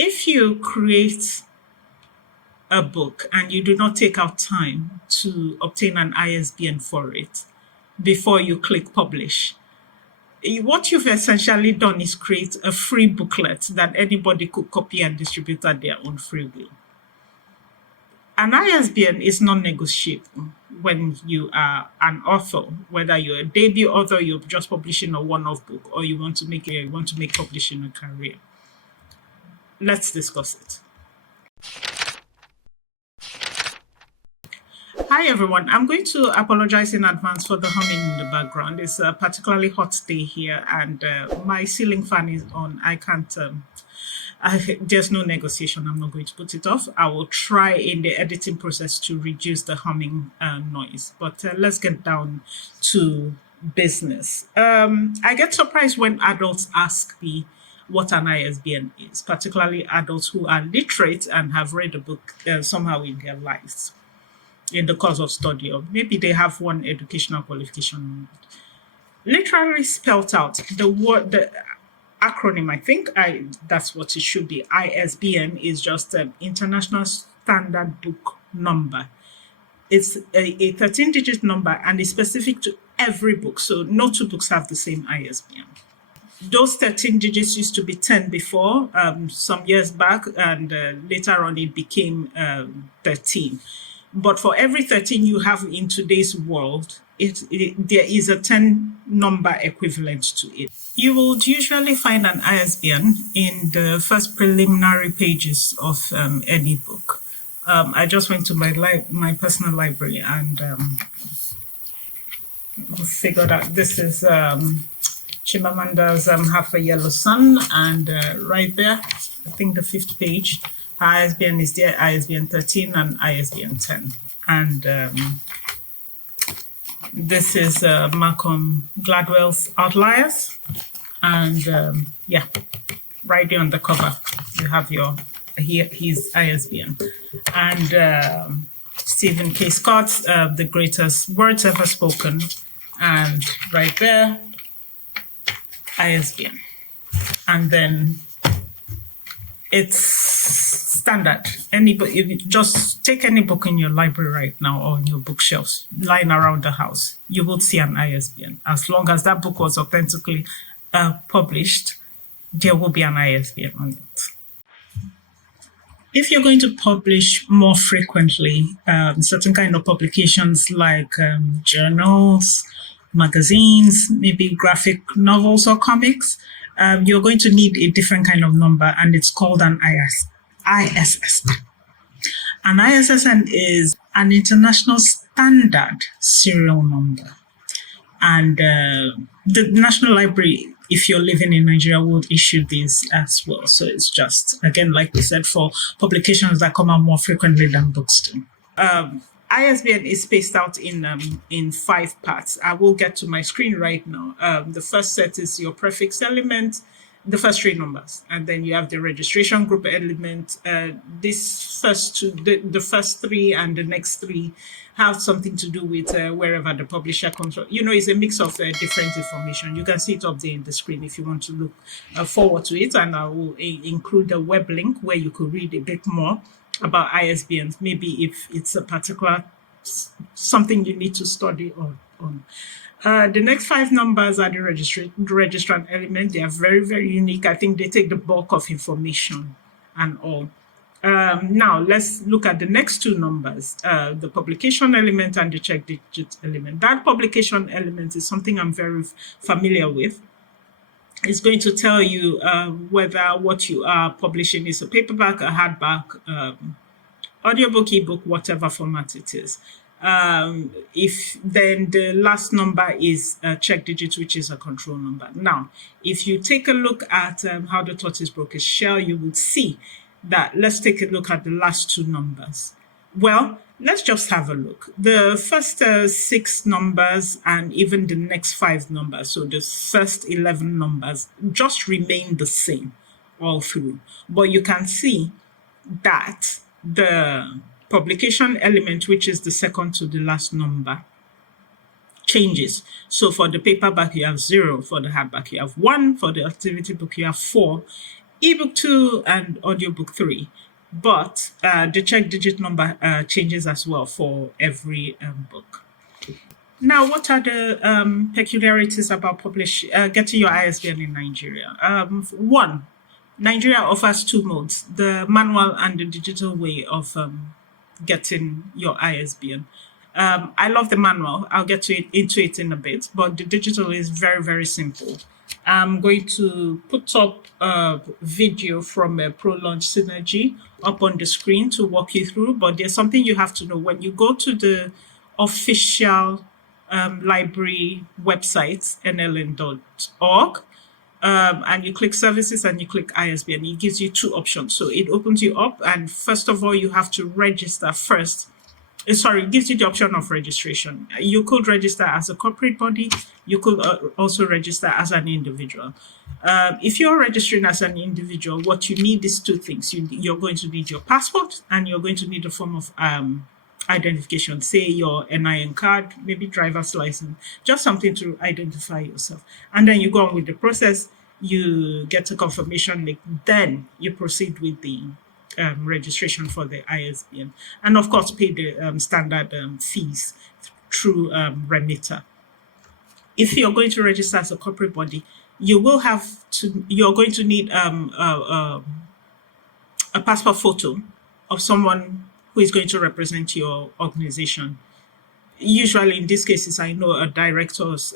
if you create a book and you do not take out time to obtain an ISBN for it before you click publish, what you've essentially done is create a free booklet that anybody could copy and distribute at their own free will. An ISBN is non-negotiable when you are an author, whether you're a debut author, you're just publishing a one-off book, or you want to make publishing a career. Let's discuss it. Hi everyone, I'm going to apologize in advance for the humming in the background. It's a particularly hot day here and my ceiling fan is on. I can't, there's no negotiation. I'm not going to put it off. I will try in the editing process to reduce the humming noise, but let's get down to business. I get surprised when adults ask me what an ISBN is, particularly adults who are literate and have read a book somehow in their lives, in the course of study, or maybe they have one educational qualification. Literally spelt out the word, the acronym, I think that's what it should be. ISBN is just an International Standard Book Number. It's a 13-digit number and it's specific to every book. So no two books have the same ISBN. Those 13 digits used to be 10 before, some years back, and later on it became 13. But for every 13 you have in today's world, there is a 10 number equivalent to it. You will usually find an ISBN in the first preliminary pages of any book. I just went to my personal library and figured out this is Chimamanda's Half a Yellow Sun, and right there, I think the 5th page, ISBN is there, ISBN 13 and ISBN 10. And this is Malcolm Gladwell's Outliers. And yeah, right there on the cover, you have his ISBN. And Stephen K. Scott's The Greatest Words Ever Spoken. And right there, ISBN. And then it's standard. Anybody, if you just take any book in your library right now or on your bookshelves lying around the house, you will see an ISBN. As long as that book was authentically published, there will be an ISBN on it. If you're going to publish more frequently, certain kind of publications like journals, magazines, maybe graphic novels or comics, you're going to need a different kind of number, and it's called an ISSN. An ISSN is an international standard serial number. And the National Library, if you're living in Nigeria, would issue these as well. So it's just, again, like we said, for publications that come out more frequently than books do. ISBN is spaced out in 5 parts. I will get to my screen right now. The first set is your prefix element, the first 3 numbers, and then you have the registration group element. This the first 3 and the next 3 have something to do with wherever the publisher comes from. You know, it's a mix of different information. You can see it up there in the screen if you want to look forward to it, and I will include a web link where you could read a bit more about ISBNs, maybe if it's a particular something you need to study on. The next 5 numbers are the registrant element. They are very, very unique. I think they take the bulk of information and all. Now, let's look at the next 2 numbers, the publication element and the check digit element. That publication element is something I'm very familiar with. It's going to tell you whether what you are publishing is a paperback, a hardback, audiobook, ebook, whatever format it is. If then the last number is a check digit, which is a control number. Now, if you take a look at how the tortoise broke its shell, you would see that. Let's take a look at the last 2 numbers. Well, let's just have a look. The first 6 numbers and even the next 5 numbers, so the first 11 numbers, just remain the same all through. But you can see that the publication element, which is the second to the last number, changes. So for the paperback, you have 0. For the hardback, you have 1. For the activity book, you have 4. ebook 2 and audiobook 3. But the check digit number changes as well for every book. Now, what are the peculiarities about getting your ISBN in Nigeria? One, Nigeria offers two modes: the manual and the digital way of getting your ISBN. I love the manual. I'll get into it in a bit, but the digital is very, very simple. I'm going to put up a video from a pro-launch synergy up on the screen to walk you through, but there's something you have to know. When you go to the official library website, nln.org, and you click services and you click ISBN, it gives you two options. So it opens you up, and first of all, you have to register first. It gives you the option of registration. You could register as a corporate body. You could also register as an individual. If you're registering as an individual, what you need is two things. You're going to need your passport, and you're going to need a form of identification, say your NIN card, maybe driver's license, just something to identify yourself. And then you go on with the process, you get a confirmation link, then you proceed with the registration for the ISBN. And of course, pay the standard fees through Remitter. If you're going to register as a corporate body, you're going to need a passport photo of someone who is going to represent your organization. Usually, in these cases, I know a director's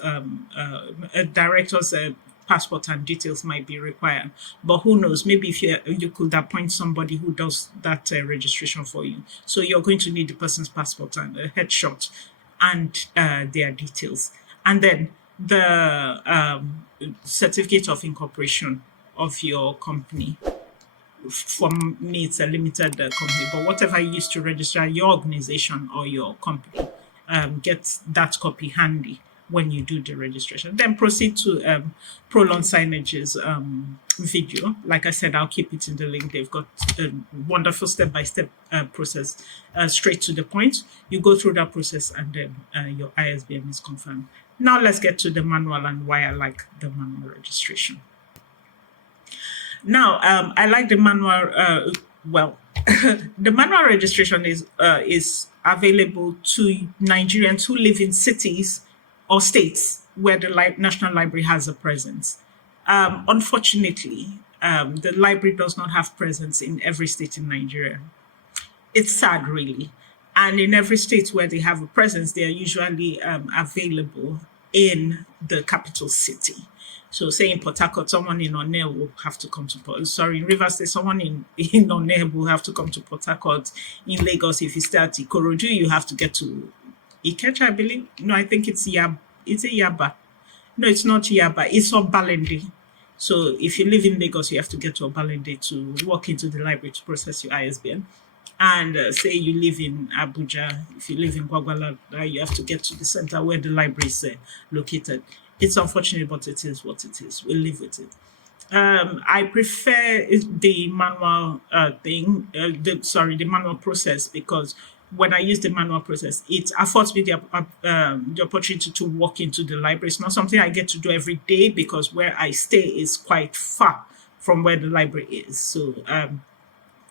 passport and details might be required. But who knows? Maybe if you could appoint somebody who does that registration for you. So you're going to need the person's passport and a headshot and their details, and then the certificate of incorporation of your company. For me, it's a limited company, but whatever you use to register your organization or your company, get that copy handy when you do the registration. Then proceed to Prolon Signage's video. Like I said, I'll keep it in the link. They've got a wonderful step-by-step process, straight to the point. You go through that process, and then your ISBN is confirmed. Now let's get to the manual and why I like the manual registration. Now, I like the manual. The manual registration is available to Nigerians who live in cities or states where the National Library has a presence. Unfortunately, the library does not have presence in every state in Nigeria. It's sad, really. And in every state where they have a presence, they are usually available in the capital city. So say in Port Harcourt, someone in Onne will have to come to in Rivers State, someone in Onne will have to come to Port Harcourt. In Lagos, if you start Ikorodu, you have to get to Ikeja, I believe. No, I think it's Yaba. It's a Yaba. No, it's not Yaba. It's Obalende. So if you live in Lagos, you have to get to Obalende to walk into the library to process your ISBN. And say you live in Abuja, if you live in Gwagwala, you have to get to the center where the library is located. It's unfortunate, but it is what it is. We'll live with it. I prefer the manual the manual process, because when I use the manual process, it affords me the opportunity to walk into the library. It's not something I get to do every day, because where I stay is quite far from where the library is. So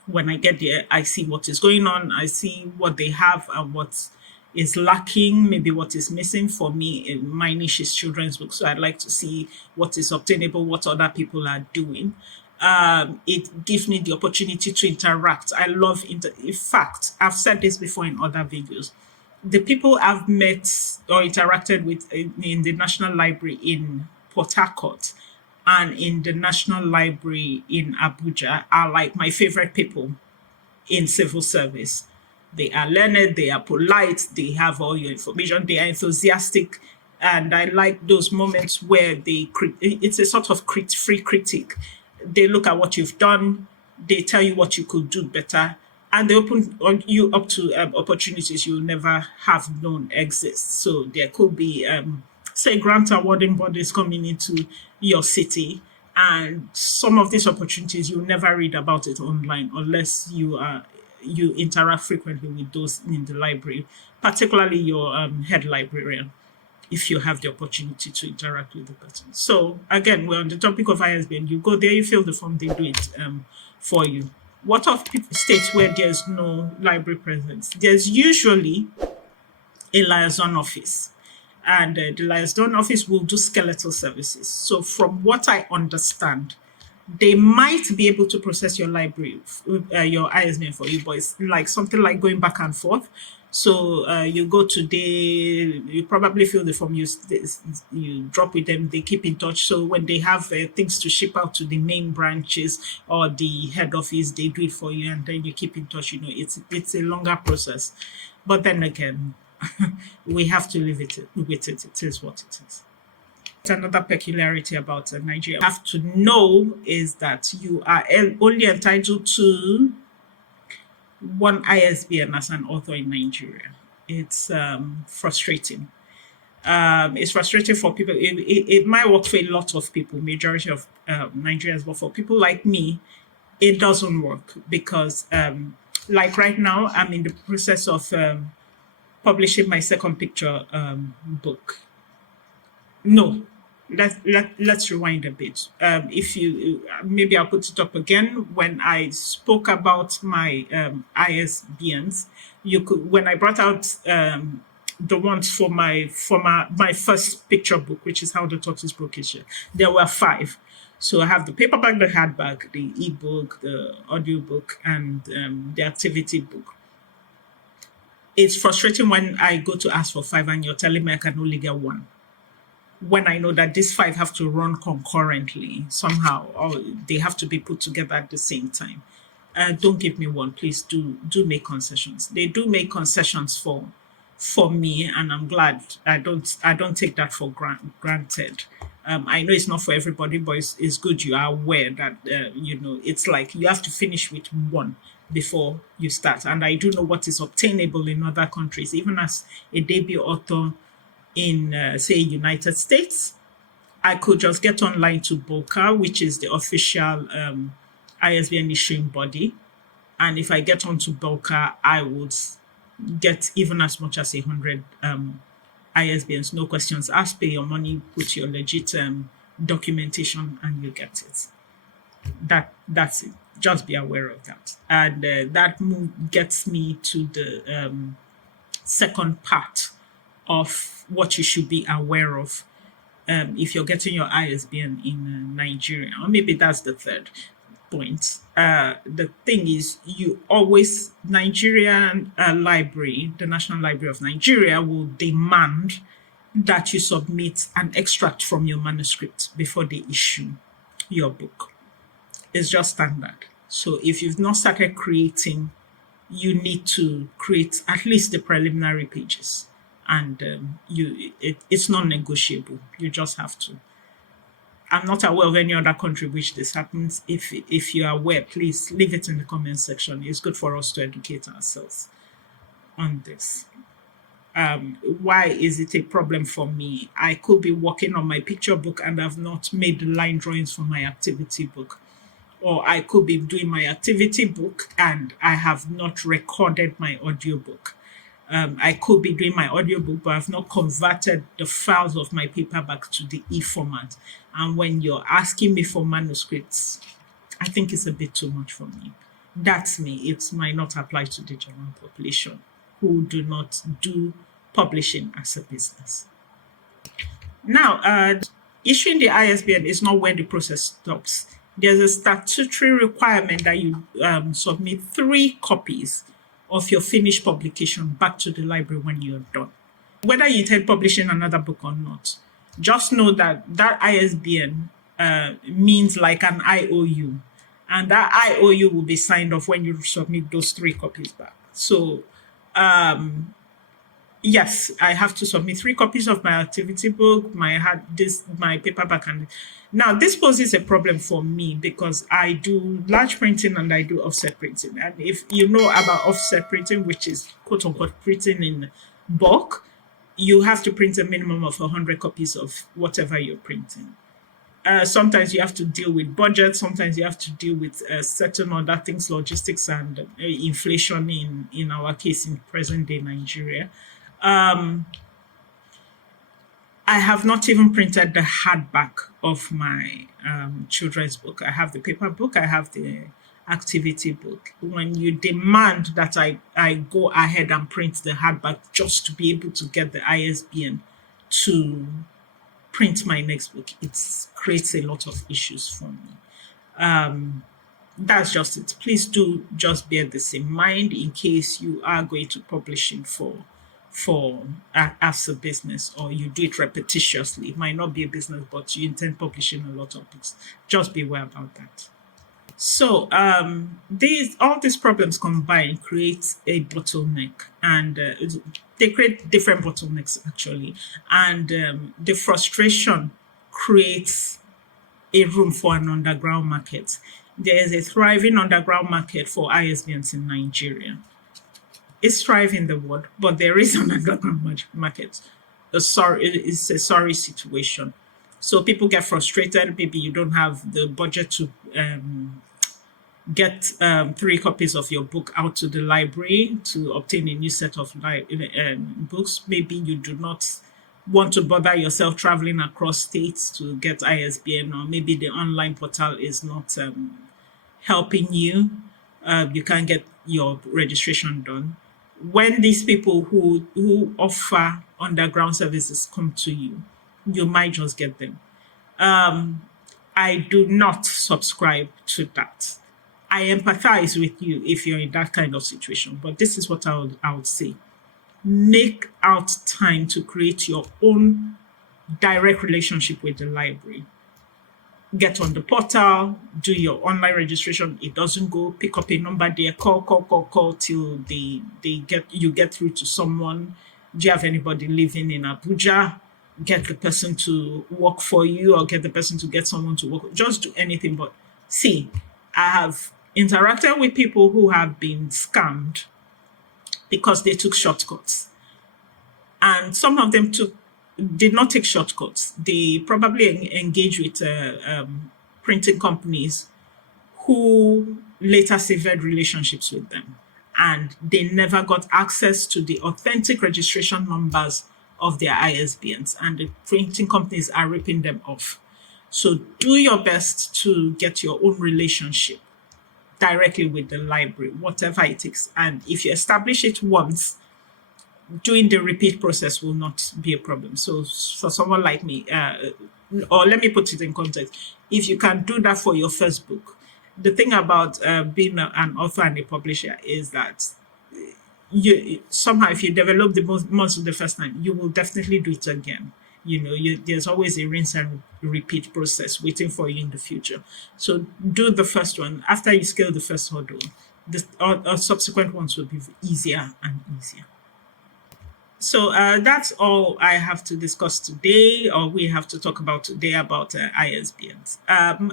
when I get there, I see what is going on. I see what they have and what is lacking, maybe what is missing. For me, my niche is children's books, so I'd like to see what is obtainable, what other people are doing. It gives me the opportunity to interact. I love in fact, I've said this before in other videos. The people I've met or interacted with in the National Library in Port Harcourt and in the National Library in Abuja are like my favorite people in civil service. They are learned, they are polite, they have all your information, they are enthusiastic. And I like those moments where it's a sort of free critique. They look at what you've done, they tell you what you could do better, and they open you up to opportunities you never have known exist. So there could be, say, grant awarding bodies coming into your city, and some of these opportunities you'll never read about it online unless you interact frequently with those in the library, particularly your head librarian. if you have the opportunity to interact with the person. So again, we're on the topic of ISBN. You go there, you fill the form, they do it for you. What of people states where there's no library presence? There's usually a liaison office, and the liaison office will do skeletal services. So from what I understand, they might be able to process your library, your ISBN for you, but it's like something like going back and forth. So you go today, you probably fill the form, you drop with them, they keep in touch. So when they have things to ship out to the main branches or the head office, they do it for you, and then you keep in touch. It's a longer process, but then again, we have to live it with it. It is what it is. Another peculiarity about Nigeria you have to know is that you are only entitled to one ISBN as an author in Nigeria. It's frustrating. It's frustrating for people. It might work for a lot of people, majority of Nigerians, but for people like me, it doesn't work because, like right now, I'm in the process of publishing my second picture book. No, let's rewind a bit. If you maybe I'll put it up again. When I spoke about my ISBNs, you could when I brought out the ones for my first picture book, which is How the Tortoise Broke His Shell. There were 5. So I have the paperback, the hardback, the ebook, the audiobook, and the activity book. It's frustrating when I go to ask for 5 and you're telling me I can only get 1. When I know that these 5 have to run concurrently somehow, or they have to be put together at the same time. Don't give me 1, please. Do make concessions. They do make concessions for me, and I'm glad. I don't take that for granted. I know it's not for everybody, but it's good you are aware that it's like you have to finish with 1 before you start. And I do know what is obtainable in other countries, even as a debut author in, say, United States. I could just get online to BOCA, which is the official ISBN issuing body. And if I get onto BOCA, I would get even as much as 100 ISBNs, no questions asked, pay your money, put your legit documentation, and you get it. That's it. Just be aware of that. And that move gets me to the second part of what you should be aware of if you're getting your ISBN in Nigeria, or maybe that's the third point. The thing is, Nigerian Library, the National Library of Nigeria, will demand that you submit an extract from your manuscript before they issue your book. It's just standard. So if you've not started creating, you need to create at least the preliminary pages, and it's non-negotiable. You just have to. I'm not aware of any other country which this happens. If you are aware, please leave it in the comment section. It's good for us to educate ourselves on this. Why is it a problem for me? I could be working on my picture book and I've not made the line drawings for my activity book. Or I could be doing my activity book and I have not recorded my audiobook. I could be doing my audiobook, but I've not converted the files of my paperback to the e-format. And when you're asking me for manuscripts, I think it's a bit too much for me. That's me. It might not apply to the general population who do not do publishing as a business. Now, issuing the ISBN is not where the process stops. There's a statutory requirement that you submit 3 copies of your finished publication back to the library when you're done. Whether you intend publishing another book or not, just know that that ISBN means like an IOU, and that IOU will be signed off when you submit those 3 copies back. So, yes, I have to submit 3 copies of my activity book, my paperback, and now this poses a problem for me because I do large printing and I do offset printing. And if you know about offset printing, which is quote unquote printing in bulk, you have to print a minimum of 100 copies of whatever you're printing. Sometimes you have to deal with budget. Sometimes you have to deal with certain other things, logistics and inflation in our case in present day Nigeria. I have not even printed the hardback of my children's book. I have the paper book, I have the activity book. When you demand that I go ahead and print the hardback just to be able to get the ISBN to print my next book, it creates a lot of issues for me. That's just it. Please do just bear this in mind in case you are going to publishing as a business, or you do it repetitiously. It might not be a business, but you intend publishing a lot of books. Just be aware about that. So these all these problems combined create a bottleneck, and they create different bottlenecks actually, and the frustration creates a room for an underground market. There is a thriving underground market for ISBNs in Nigeria. It's thriving the world, but there is an underground market. It's a sorry situation. So people get frustrated. Maybe you don't have the budget to get 3 copies of your book out to the library to obtain a new set of books. Maybe you do not want to bother yourself traveling across states to get ISBN, or maybe the online portal is not helping you. You can't get your registration done. When these people who offer underground services come to you, you might just get them. I do not subscribe to that. I empathize with you if you're in that kind of situation, but this is what I would say. Make out time to create your own direct relationship with the library. Get on the portal, do your online registration. It doesn't go, pick up a number there, call till you get through to someone. Do you have anybody living in Abuja? Get the person to work for you, or get the person to get someone to work. Just do anything. But see, I have interacted with people who have been scammed because they took shortcuts. And some of them did not take shortcuts. They probably engaged with printing companies who later severed relationships with them. And they never got access to the authentic registration numbers of their ISBNs. And the printing companies are ripping them off. So do your best to get your own relationship directly with the library, whatever it takes. And if you establish it once, doing the repeat process will not be a problem. So for someone like me, or let me put it in context, if you can do that for your first book, the thing about being an author and a publisher is that you somehow, if you develop the muscle the first time, you will definitely do it again. There's always a rinse and repeat process waiting for you in the future. So do the first one. After you scale the first hurdle, the subsequent ones will be easier and easier. So that's all I have to discuss today, or we have to talk about today about ISBNs.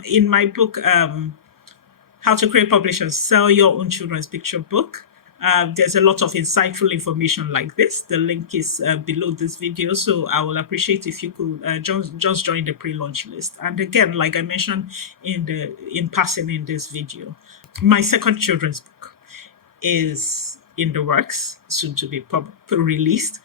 In my book, How to Create, Publish, and Sell Your Own Children's Picture Book, there's a lot of insightful information like this. The link is below this video, so I will appreciate if you could just join the pre-launch list. And again, like I mentioned in passing in this video, my second children's book is in the works, soon to be released.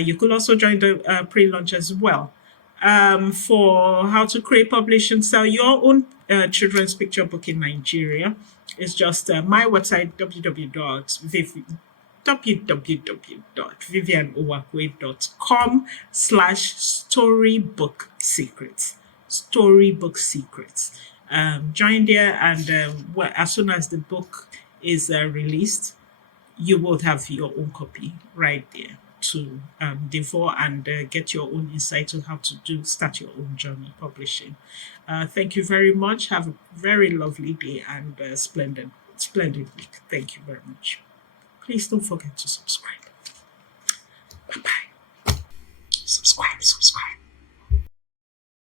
You could also join the pre-launch as well. For how to create, publish, and sell your own children's picture book in Nigeria, it's just my website, www.vivianowakwe.com/storybook secrets. Storybook secrets. Join there, and as soon as the book is released, you will have your own copy right there to devour and get your own insight to how to start your own journey publishing. Thank you very much. Have a very lovely day and splendid week. Thank you very much. Please don't forget to subscribe.